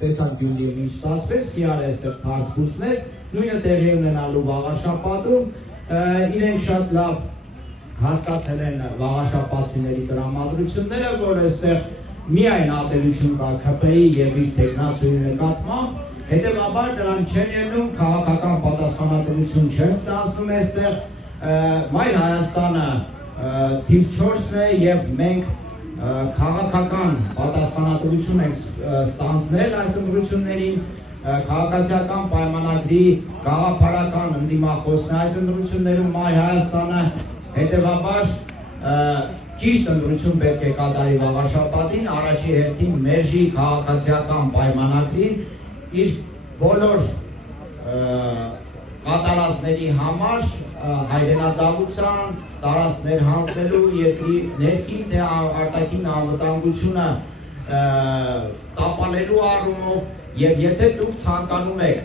տեսանկյունի ինչ ստացվեց, Քիարը այստեղ թարս բուսնեց, նույնը տեղի ունենալու վաղաշաբաթում, իրենք շատ լավ հասկացել են վաղաշաբաթցիների տրամադրությունները, որ այստեղ միայն ատելություն կա ՔՊ-ի եւ իր տեխնացուի նկատմամբ, հետեւաբար նրանք չեն ելնում, քաղաքական պատասխանատվություն չեն ստացվում այստեղ, Մայր Հայաստանը թիվ 4-ն է եւ մենք քաղաքական պատասխանատվություն ենք ստանձնել այս ընտրություններին, քաղաքացիական պայմանագրի գաղափարական ընդդիմախոսն այս ընտրություններում Մայր Հայաստանը, հետեւաբար ճիշտ ընտրություն պետք է կատարի վաղաշաբաթին, առաջի հերթին մերժի քաղաքացիական պայմանագրին իր բոլոր կատարածների համար հայրենադավության, տարածքներ հանձնելու երկրի ներքին թե արտաքին անվտանգությունը տապալելու առումով եւ եթե դուք ցանկանում եք,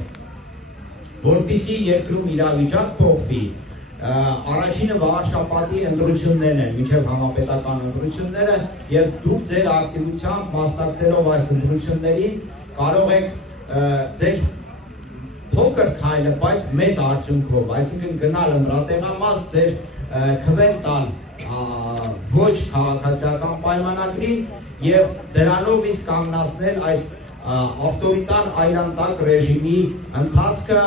որպեսզի երկրում իրավիճակ փոխվի, առաջինը վաղաշաբաթի ընտրություններն են, մինչև համապետական ընտրությունները եւ դուք ձեր ակտիվությամբ մասնակցելով այս ընտրություններին կարող եք ձեր փոքր քայլը, բայց մեծ արդյունքով, այսինքն գնալ ընդրատեղամաս ձեր քվեն տալ ոչ քաղաքացիական պայմանագրին եւ դրանով իսկ կանգնացնել այս ավտորիտար այլանդակ ռեժիմի ընթացքը